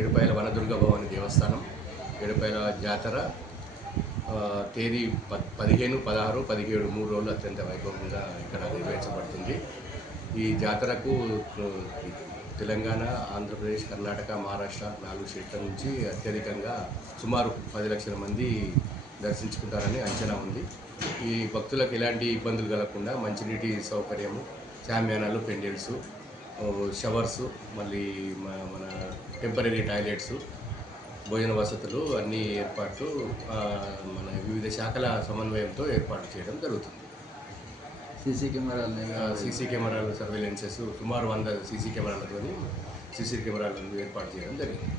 ఏడుపాయల వనదుర్గ భవాని దేవస్థానం ఏడుపాయల జాతర తేదీ 15, 16, 17 3 రోజులు అత్యంత వైభవంగా ఇక్కడ నిర్వహించబడుతుంది. ఈ జాతరకు తెలంగాణ, ఆంధ్రప్రదేశ్, కర్ణాటక, మహారాష్ట్ర 4 స్టేట్ల నుంచి అత్యధికంగా సుమారు 10 లక్షల మంది దర్శించుకుంటారని అంచనా ఉంది. ఈ భక్తులకు ఎలాంటి ఇబ్బందులు కలగకుండా మంచినీటి సౌకర్యము, షామియానాలు, పెండెల్స్, షవర్స్, మళ్ళీ మన టెంపరీ టాయిలెట్స్, భోజన వసతులు అన్ని ఏర్పాట్లు మన వివిధ శాఖల సమన్వయంతో ఏర్పాటు చేయడం జరుగుతుంది. సీసీ కెమెరాలు సర్వేలెన్సెస్ సుమారు 100 సీసీ కెమెరాలతో ఏర్పాటు చేయడం జరిగింది.